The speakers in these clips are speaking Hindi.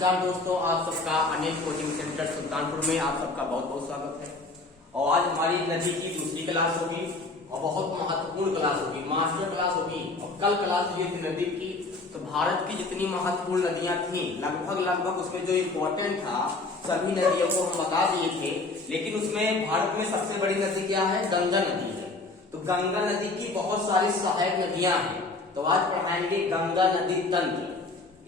नमस्कार दोस्तों, आप सबका अनेक कोचिंग सेंटर सुल्तानपुर में आप सबका बहुत बहुत स्वागत है। और आज हमारी नदी की दूसरी क्लास होगी और बहुत महत्वपूर्ण क्लास होगी, मास्टर क्लास होगी। और कल क्लास हुई थी नदी की, तो भारत की जितनी महत्वपूर्ण नदियां थी लगभग उसमें जो इम्पोर्टेंट था सभी नदियों को हम बता दिए थे। लेकिन उसमें भारत में सबसे बड़ी नदी क्या है? गंगा नदी है। तो गंगा नदी की बहुत सारी सहायक नदियां हैं, तो आज पढ़ाएंगे गंगा नदी तंत्र।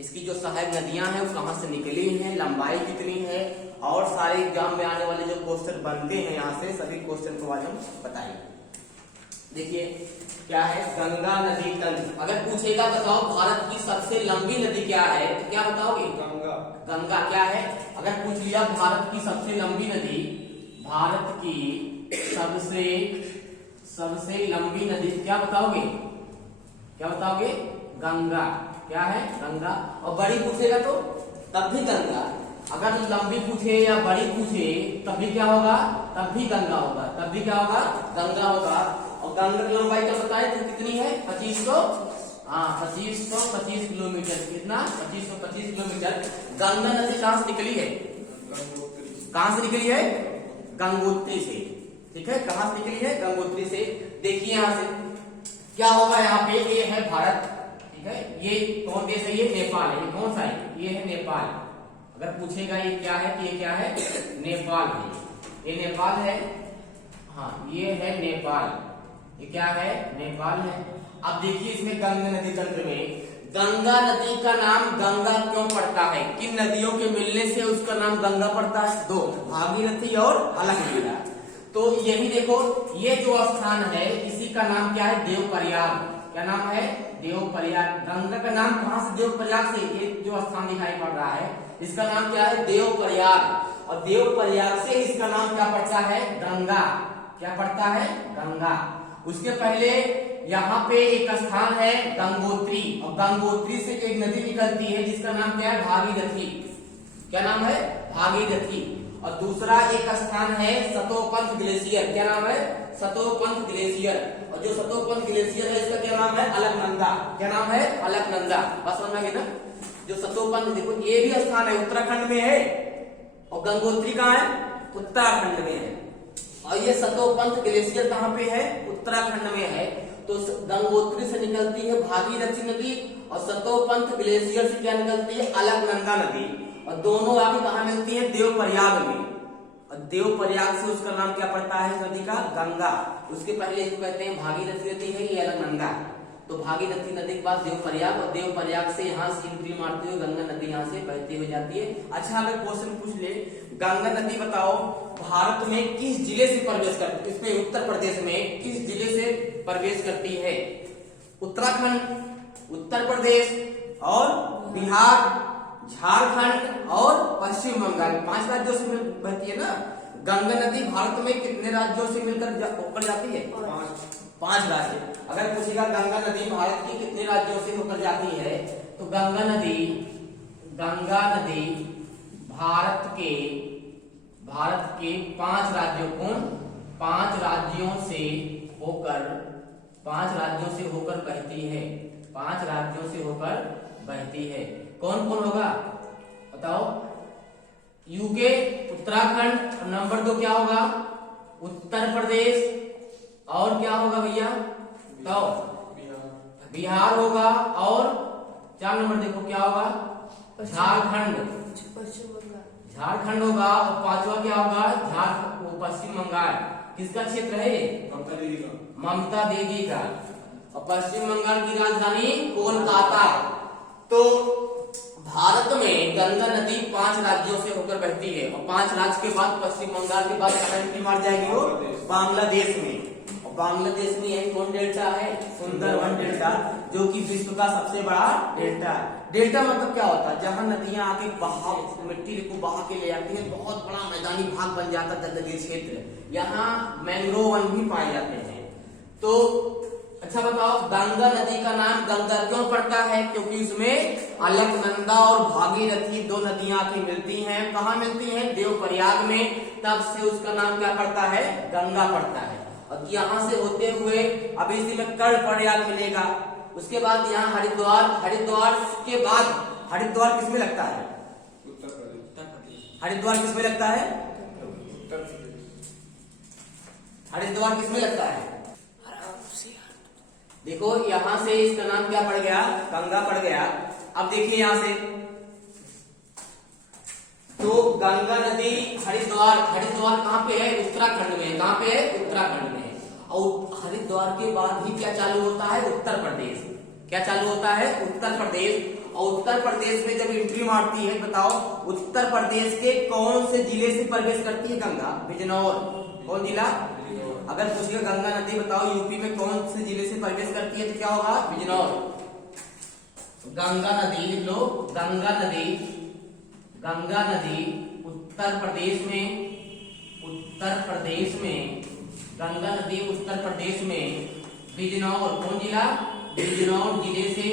इसकी जो सहायक नदियां हैं वो कहां से निकली हैं, लंबाई कितनी है, और सारे एग्जाम में आने वाले जो क्वेश्चन बनते हैं यहाँ से सभी क्वेश्चन को आज हम बताएंगे। देखिए क्या है गंगा नदी तंत्र। अगर पूछेगा बताओ भारत की सबसे लंबी नदी क्या है, तो क्या बताओगे? गंगा। गंगा क्या है? अगर पूछ लिया भारत की सबसे लंबी नदी, भारत की सबसे लंबी नदी क्या बताओगे? क्या बताओगे? गंगा। क्या है? गंगा। और बड़ी पूछेगा तो तब भी गंगा। अगर लंबी पूछे या बड़ी पूछे तब भी क्या होगा? तब भी गंगा होगा। तब भी क्या होगा? गंगा होगा। और गंगा की लंबाई क्या बताए तो कितनी है? 2525 किलोमीटर। कितना? 2525 किलोमीटर। गंगा नदी कहां से निकली है? कहां से निकली है? गंगोत्री से। ठीक है, कहां से निकली है? गंगोत्री से। देखिए यहां से क्या होगा, यहाँ पे ये है भारत, ठीक है। ये कौन देश है? ये नेपाल है। ये कौन सा है? ये है नेपाल। अगर पूछेगा ये क्या है कि ये क्या है? नेपाल है। ये नेपाल है। हाँ, ये है नेपाल। ये क्या है? नेपाल है। अब देखिए इसमें गंगा नदी तंत्र में गंगा नदी का नाम गंगा क्यों पड़ता है? किन नदियों के मिलने से उसका नाम गंगा पड़ता है? दो, भागीरथी और अलकनंदा। तो यही देखो, ये जो स्थान है इसी का नाम क्या है? देवप्रयाग। क्या नाम है? देवप्रयाग। गंगा का नाम कहां से? देवप्रयाग से। ये जो स्थान दिखाई पड़ रहा है इसका नाम क्या है? देवप्रयाग। और देवप्रयाग से इसका नाम क्या पड़ता है? गंगा। क्या पड़ता है? गंगा। उसके पहले यहाँ पे एक स्थान है गंगोत्री, और गंगोत्री से एक नदी निकलती है जिसका नाम क्या है? भागीरथी। क्या नाम है? भागीरथी। और दूसरा एक स्थान है सतोपंथ ग्लेशियर। क्या नाम है? सतोपंथ ग्लेशियर। और जो सतोपंथ ग्लेशियर है इसका क्या नाम है? अलकनंदा। क्या नाम है? अलकनंदा। बस समझ में ना, जो सतोपंथ, देखो ये भी स्थान है उत्तराखंड में है, और गंगोत्री कहाँ है? उत्तराखंड में है। और ये सतोपंथ ग्लेशियर कहाँ पे है? उत्तराखंड में है। तो गंगोत्री से निकलती है भागीरथी नदी, और सतोपंथ ग्लेशियर से क्या निकलती है? अलकनंदा नदी। और दोनों आगे कहा मिलती है? देवप्रयाग में। और देवप्रयाग से उसका नाम क्या पड़ता है नदी का? गंगा। उसके पहले इसको कहते हैं भागीरथी नदी है, ये अलकनंदा। तो भागीरथी नदी के बाद देवप्रयाग, और देवप्रयाग से यहाँ से एंट्री मारते हुए गंगा नदी यहाँ से बहती हुई जाती है। अच्छा, अगर क्वेश्चन पूछ ले गंगा नदी बताओ भारत में किस जिले से प्रवेश करती है? इसमें उत्तर प्रदेश में किस जिले से प्रवेश करती है? उत्तराखंड, उत्तर प्रदेश और बिहार, झारखंड और पश्चिम बंगाल, 5 राज्यों से बहती है ना। गंगा नदी भारत में कितने राज्यों से मिलकर होकर जाती है? 5 राज्य। अगर पूछेगा गंगा नदी भारत के कितने राज्यों से होकर जाती है, तो गंगा नदी भारत के 5 राज्यों को 5 राज्यों से होकर बहती है। 5 राज्यों से होकर बहती है। कौन कौन होगा बताओ? यूके, उत्तराखंड, और नंबर 2 क्या होगा? उत्तर प्रदेश, और क्या होगा भैया? तो बिहार होगा, और 4 नंबर देखो क्या होगा? झारखंड होगा, और 5वां क्या होगा? पश्चिम बंगाल। किसका क्षेत्र है ये? ममता दीदी का। और पश्चिम बंगाल की राजधानी कोलकाता। तो भारत में गंगा नदी 5 राज्यों से होकर बहती है, और 5 राज्य के बाद पश्चिम बंगाल के बाद कहां एंट्री मार जाएगी? वो बांग्लादेश में। और बांग्लादेश में यही कौन डेल्टा है? सुंदरबन डेल्टा, जो कि विश्व का सबसे बड़ा डेल्टा है। डेल्टा मतलब क्या होता है? जहां नदियां आके मिट्टी को बहा के ले जाती है, बहुत बड़ा मैदानी भाग बन जाता है दलदली क्षेत्र। यहाँ मैंग्रोव वन भी पाए जाते हैं। तो अच्छा बताओ, गंगा नदी का नाम गंगा क्यों पड़ता है? क्योंकि उसमें अलकनंदा और भागीरथी 2 नदियां आके मिलती हैं। कहाँ मिलती हैं? देवप्रयाग में। तब से उसका नाम क्या पड़ता है? गंगा पड़ता है। और यहाँ से होते हुए अब इसी में कर्णप्रयाग मिलेगा, उसके बाद यहाँ हरिद्वार के बाद हरिद्वार किसमें लगता है? हरिद्वार किसमें लगता है? हरिद्वार किसमें लगता है? देखो यहां से इसका नाम क्या पड़ गया? गंगा पड़ गया। अब देखिए यहां से तो गंगा नदी हरिद्वार, हरिद्वार कहां पे है? उत्तराखंड में। कहां पे है? उत्तराखंड में। और हरिद्वार के बाद ही क्या चालू होता है? उत्तर प्रदेश। क्या चालू होता है? उत्तर प्रदेश। और उत्तर प्रदेश में जब एंट्री मारती है, बताओ उत्तर प्रदेश के कौन से जिले से प्रवेश करती है गंगा? बिजनौर। कौन जिला? अगर पूछिए गंगा नदी बताओ यूपी में कौन से जिले से प्रवेश करती है तो क्या होगा? बिजनौर। गंगा नदी लिख लो, गंगा नदी, गंगा नदी उत्तर प्रदेश में, उत्तर प्रदेश में, गंगा नदी उत्तर प्रदेश में बिजनौर, कौन जिला? बिजनौर जिले से,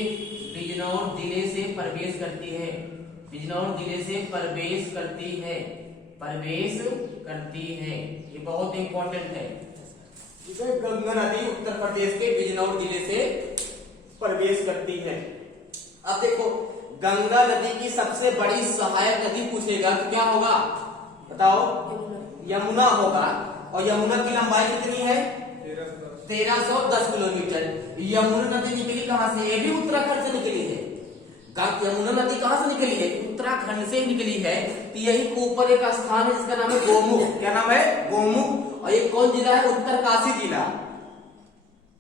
बिजनौर जिले से प्रवेश करती है। बिजनौर जिले से प्रवेश करती है, प्रवेश करती है। ये बहुत इंपॉर्टेंट है। गंगा नदी उत्तर प्रदेश के बिजनौर जिले से प्रवेश करती है। अब देखो गंगा नदी की सबसे बड़ी सहायक नदी पूछेगा तो क्या होगा? बताओ। यमुना होगा। और यमुना की लंबाई कितनी है? 1310 किलोमीटर। यमुना नदी निकली कहां से? ये भी उत्तराखंड से निकली है। यमुना नदी कहां से निकली है? उत्तराखंड से निकली है। तो यही के ऊपर एक स्थान है जिसका नाम है गोमुख। क्या नाम है? गोमुख। और ये कौन जिला है? उत्तरकाशी जिला।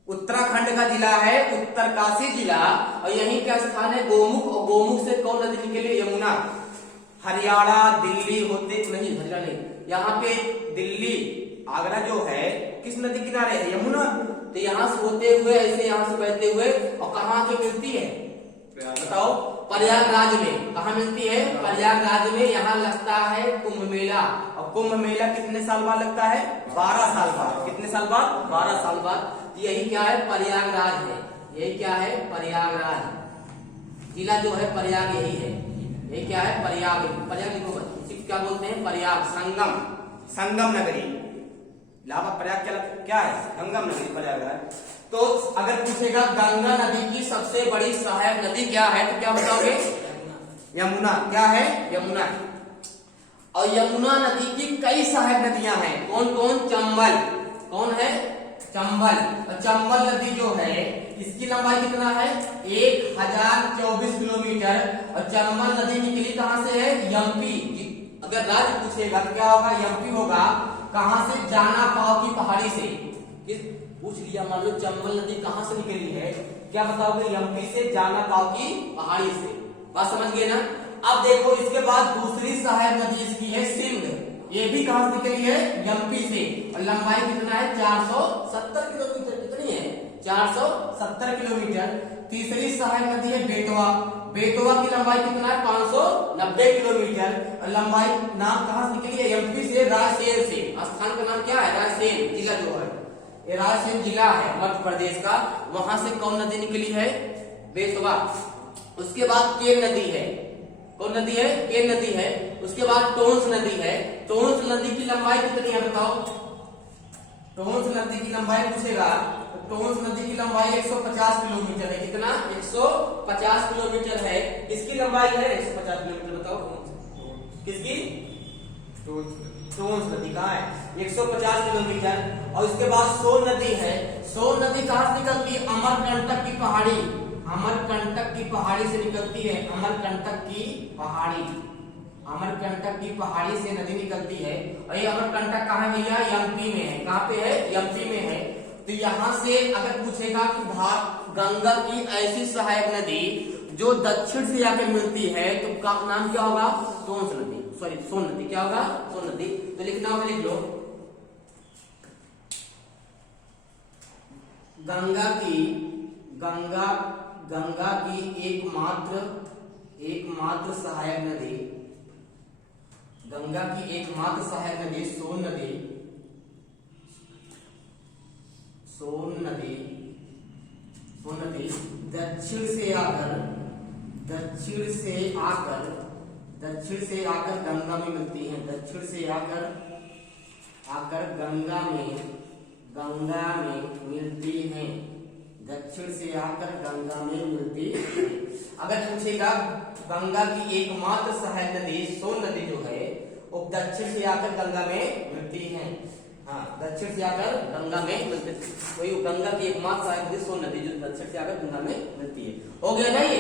उत्तराखंड का जिला है उत्तरकाशी जिला। और यही क्या स्थान है? गोमुख। और गोमुख से कौन नदी निकली? यमुना। हरियाणा दिल्ली होते नहीं, हरियाणा नहीं, यहाँ पे दिल्ली आगरा जो है किस नदी किनारे है? यमुना। तो यहाँ से होते हुए ऐसे यहाँ से बहते हुए और कहाँ के मिलती है? बताओ। प्रयागराज में। कहा मिलती है? प्रयागराज में। यहाँ लगता है कुंभ मेला। और कुंभ मेला कितने साल बाद लगता है? 12 साल बाद। कितने साल बाद? 12 साल बाद। यही क्या है? प्रयागराज है। यही क्या है? प्रयागराज जिला जो है, प्रयाग यही है। ये क्या है? प्रयाग। प्रयाग लिखो, क्या बोलते हैं? प्रयाग। संगम, संगम नगरी। इलाहाबाद प्रयाग क्या है? संगम नगरी प्रयागराज। तो अगर पूछेगा गंगा नदी की सबसे बड़ी सहायक नदी क्या है तो क्या बताओगे? यमुना। क्या है? यमुना। और यमुना नदी की कई सहायक नदियां हैं। कौन कौन? चंबल। कौन है? चंबल। और चंबल नदी जो है इसकी लंबाई कितना है? 1024 किलोमीटर। और चंबल नदी निकली कहां से है? एमपी। अगर राज्य पूछेगा तो क्या होगा? एमपी होगा। कहां से? जाना पाव की पहाड़ी से। पूछ लिया, मान लो चंबल नदी कहां से निकली है, क्या बताओगे? एमपी से, जाना पाव की पहाड़ी से। बात समझ गए ना? अब देखो इसके बाद दूसरी सहायक नदी इसकी है सिंध। ये भी कहां से निकली है? एमपी से। और लंबाई कितना है? 470 किलोमीटर। कितनी है? 470 किलोमीटर। तीसरी सहायक नदी है बेतवा। बेतवा की लंबाई कितना है? 590 किलोमीटर। और लंबाई नाम कहां से निकली है? एमपी से, रायसेन से। स्थान का नाम क्या है? रायसेन। जिला जो है रायसेन जिला है मध्य प्रदेश का। वहां से कौन नदी निकली है? बेतवा। उसके बाद केन नदी है। कौन नदी है? केन नदी है। उसके बाद टोंस नदी है। टोंस नदी की लंबाई कितनी है बताओ? टोंस नदी की लंबाई पूछेगा तो टोंस नदी की लंबाई 150 किलोमीटर है। कितना? 150 किलोमीटर है। इसकी लंबाई है 150 किलोमीटर। बताओ किसकी? टोंस नदी कहाँ है? 150 किलोमीटर। और इसके बाद सोन नदी है। सोन नदी कहां से निकलती है? अमरकंटक की पहाड़ी। अमरकंटक की पहाड़ी से निकलती है। अमरकंटक की पहाड़ी, अमरकंटक की पहाड़ी से नदी निकलती है। और ये अमरकंटक कहाँ है भैया? एमपी में है। कहाँ पे है? एमपी में है। तो यहां से अगर पूछेगा कि गंगा की ऐसी सहायक नदी जो दक्षिण से आके मिलती है तो का नाम क्या होगा? टोंस नदी, सॉरी सोन नदी। क्या होगा? सोन नदी। तो लिखना होगा, लिख लो गंगा की, गंगा की एकमात्र सहायक नदी, गंगा की एकमात्र सहायक नदी सोन नदी। सोन नदी दक्षिण से आकर गंगा में मिलती है। दक्षिण से आकर गंगा में मिलती है। दक्षिण से आकर गंगा में मिलती है। अगर पूछेगा गंगा की एकमात्र सहायक नदी सोन नदी जो है वो दक्षिण से आकर गंगा में मिलती है। हाँ, दक्षिण से आकर गंगा में मिलती है। वही गंगा की एकमात्र सहायक नदी सोन नदी जो दक्षिण से आकर गंगा में मिलती है। हो गया ना ये,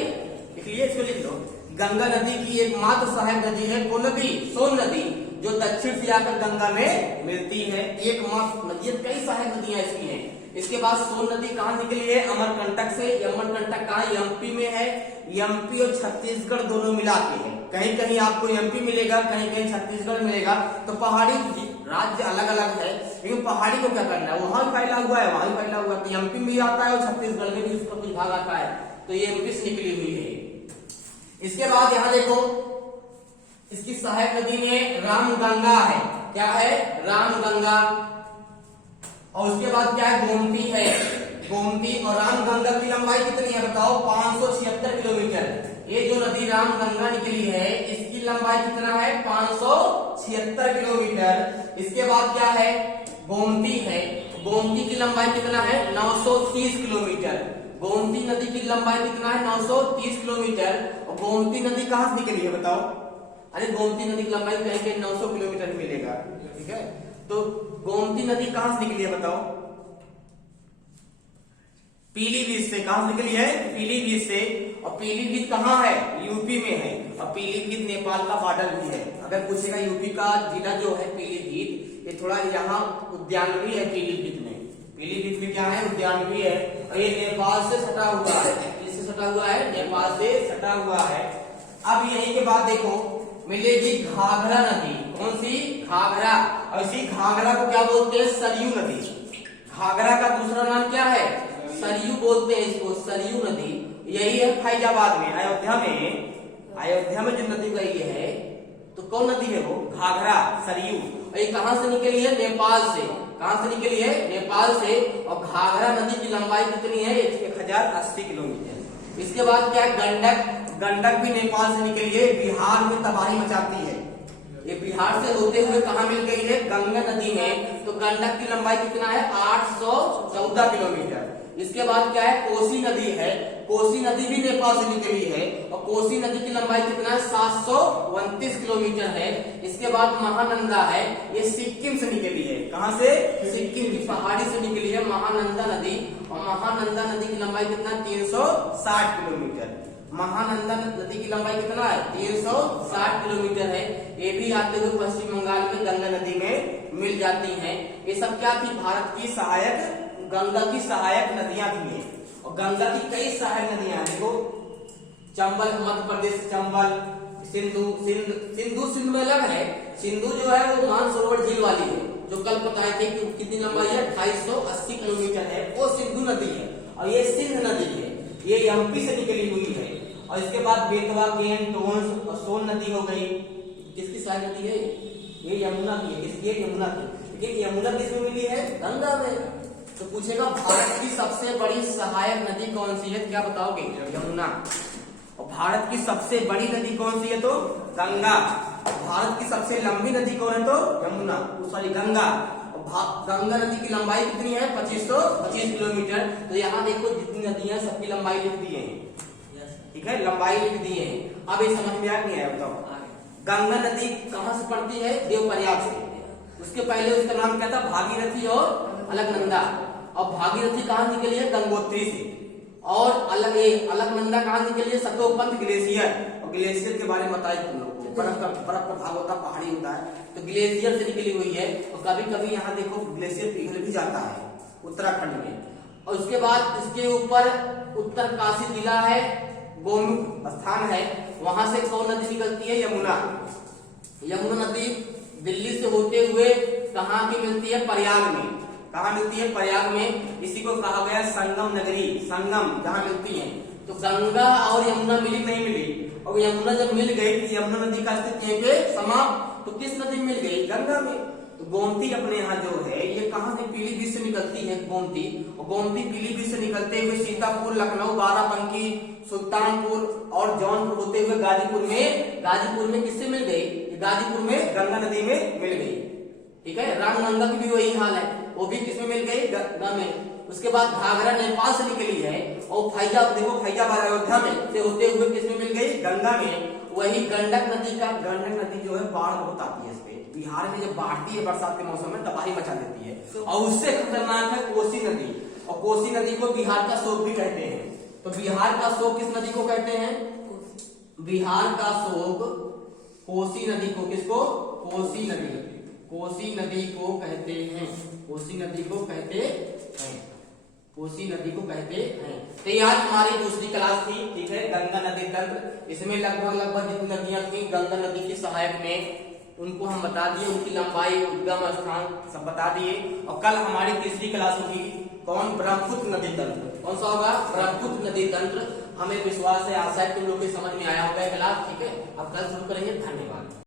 इसलिए इसको लिख दो, गंगा नदी की एकमात्र सहायक नदी है कौन नदी? सोन नदी, जो दक्षिण से आकर गंगा में मिलती है। एकमात्र नदी, कई सहायक नदियां इसकी हैं। इसके बाद सोन नदी कहाँ निकली है? अमरकंटक से। अमरकंटक कहाँ? एमपी में है। एमपी और छत्तीसगढ़ दोनों मिला के है। कहीं कहीं आपको एमपी मिलेगा, कहीं कहीं छत्तीसगढ़ मिलेगा। तो पहाड़ी राज्य अलग अलग है, लेकिन पहाड़ी को क्या करना है? वहां फैला हुआ है, वहां फैला हुआ है, तो एमपी में आता है और छत्तीसगढ़ में भी उसका कुछ भाग आता है, तो ये एमपी से निकली हुई है। इसके बाद यहाँ देखो, इसकी सहायक नदी में रामगंगा है। क्या है? रामगंगा। और उसके बाद क्या है? गोमती है। गोमती और रामगंगा की लंबाई कितनी है बताओ? 576 किलोमीटर। ये जो नदी रामगंगा निकली है, इसकी लंबाई कितना है? 576 किलोमीटर। इसके बाद क्या है? गोमती है। गोमती की लंबाई कितना है? 930 किलोमीटर। गोमती नदी की लंबाई कितना है? 930 किलोमीटर। और गोमती नदी कहां से निकली है बताओ? अरे गोमती नदी की लंबाई कहीं कहीं 900 किलोमीटर मिलेगा, ठीक है। तो गोमती नदी कहां से निकली है बताओ? पीलीभीत से। कहां से निकली है? पीलीभीत से। और पीलीभीत कहां है? यूपी में है। और पीलीभीत नेपाल का बॉर्डर भी है। अगर पूछेगा यूपी का जिला जो है पीलीभीत, ये थोड़ा यहाँ उद्यानवी है। पीलीभीत में, पीलीभीत में क्या है? उद्यानवी है। और ये नेपाल से सटा हुआ है। किससे सटा हुआ है? नेपाल से सटा हुआ है। अब यही के बाद देखो मिलेगी घाघरा नदी। कौन सी? घाघरा। और इसी घाघरा को क्या बोलते हैं? सरयू नदी। घाघरा का दूसरा नाम क्या है? सरयू बोलते हैं इसको, सरयू नदी। यही है फैजाबाद में, अयोध्या में। अयोध्या में जो नदी गई है, तो कौन नदी है वो? घाघरा, सरयू। और ये कहां से निकली है? नेपाल से। कहां से निकली है? नेपाल से। और घाघरा नदी की लंबाई कितनी है? 1080 किलोमीटर। इसके बाद क्या है? गंडक। गंडक भी नेपाल से निकली है, बिहार में तबाही मचाती है। ये बिहार से होते हुए कहां मिल गई है? गंगा नदी में। तो गंडक की लंबाई कितना है? 814 किलोमीटर। इसके बाद क्या है? कोसी नदी है। कोसी नदी भी नेपाल से निकली है। और कोसी नदी की लंबाई कितना है? 729 किलोमीटर है। इसके बाद महानंदा है। ये सिक्किम से निकली है। कहां से? सिक्किम की पहाड़ी से निकली है महानंदा नदी। और महानंदा नदी की लंबाई कितना? 360 किलोमीटर। महानंदा नदी की लंबाई कितना है? 360 किलोमीटर है। ये भी आते हुए पश्चिम बंगाल में गंगा नदी में मिल जाती हैं। ये सब क्या थी? भारत की सहायक, गंगा की सहायक नदियां थी ये। और गंगा की कई सहायक नदियां हैं। देखो चंबल, मध्य प्रदेश चंबल, सिंधु। सिंधु में अलग है। सिंधु जो है वो मानसरोवर झील वाली है, जो कल बताए थे कि कितनी लंबाई है? 280 किलोमीटर है। वो सिंधु नदी है। और ये सिंध नदी है, ये एमपी से निकली हुई है। और इसके बाद बेतवा, केन, टोंस और सोन नदी हो गई। किसकी सहायक नदी है? ये यमुना की है। किसकी है? यमुना की। लेकिन यमुना किसमें मिली है? गंगा में। तो पूछेगा भारत की सबसे बड़ी सहायक नदी कौन सी है? क्या बताओगे? यमुना। और भारत की सबसे बड़ी नदी कौन सी है? तो गंगा। भारत की सबसे लंबी नदी कौन है? तो यमुना, सॉरी गंगा। गंगा नदी की लंबाई कितनी है? 2525 किलोमीटर। तो यहाँ देखो जितनी नदियां सबकी लंबाई लिख दी है, ठीक है, लंबाई लिख दी है। अब ये समझ में आ नहीं आया बताओ? गंगा नदी कहां से पड़ती है? देवप्रयाग से। उसके पहले उसका नाम क्या था? भागीरथी और अलकनंदा। और भागीरथी कहां निकली है? गंगोत्री से। और अलकनंदा कहां निकली है? सतोपंथ ग्लेशियर। और ग्लेशियर के बारे में बताया तुम लोग, बर्फ का भाग होता है, पहाड़ी होता है, तो ग्लेशियर से निकली हुई है। और कभी कभी यहाँ देखो ग्लेशियर पिघल भी जाता है उत्तराखंड में। और उसके बाद इसके ऊपर उत्तरकाशी जिला है, गोमुख स्थान है, वहां से कौन नदी निकलती है? यमुना। यमुना नदी दिल्ली से होते हुए कहाँ की मिलती है? प्रयाग में। कहाँ मिलती है? प्रयाग में। इसी को कहा गया संगम नगरी, संगम जहाँ मिलती है। तो गंगा और यमुना मिली नहीं मिली? और यमुना जब मिल गई तो यमुना नदी का अस्तित्व समाप्त। तो किस नदी में मिल गई? गंगा में। तो गोमती अपने यहाँ जो है ये कहाँ से? पीलीभीत से निकलती है गोमती। और गोमती पीलीभीत से निकलते हुए सीतापुर, लखनऊ, बाराबंकी, सुल्तानपुर और जौनपुर होते हुए गाजीपुर में किससे मिल गई? गाजीपुर में गंगा नदी में मिल गई, ठीक है। रामगंगा की भी वही हाल है, वो भी किसमें मिल गई? गंगा में। उसके बाद घाघरा नेपाल से निकली है और फैजाबाद, देखो फैजाबाद अयोध्या में से होते हुए किसमें मिल गई? गंगा में। वही गंडक नदी जो है बाढ़ बहुत आती है इस पे, बिहार में जब बाढ़ती है बरसात के मौसम में तबाही मचा देती है। और उससे खतरनाक है कोसी नदी, और कोसी नदी को बिहार का शोक भी कहते हैं। तो बिहार का शोक किस नदी को कहते हैं? बिहार का शोक कोसी नदी को, किसको? कोसी नदी को कहते हैं, कोसी नदी को कहते हैं, कोसी नदी को कहते हैं। तो ये आज हमारी दूसरी क्लास थी, ठीक है, गंगा नदी तंत्र। इसमें लगभग जितनी नदियां थी गंगा नदी की सहायक में उनको हम बता दिए, उनकी लंबाई, उद्गम स्थान सब बता दिए। और कल हमारी तीसरी क्लास होगी कौन? ब्रह्मपुत्र नदी तंत्र। कौन सा होगा? ब्रह्मपुत्र नदी तंत्र। हमें विश्वास है, आशा है तुम लोग के समझ में आया होगा क्लास, ठीक है। अब कल शुरू करेंगे। धन्यवाद।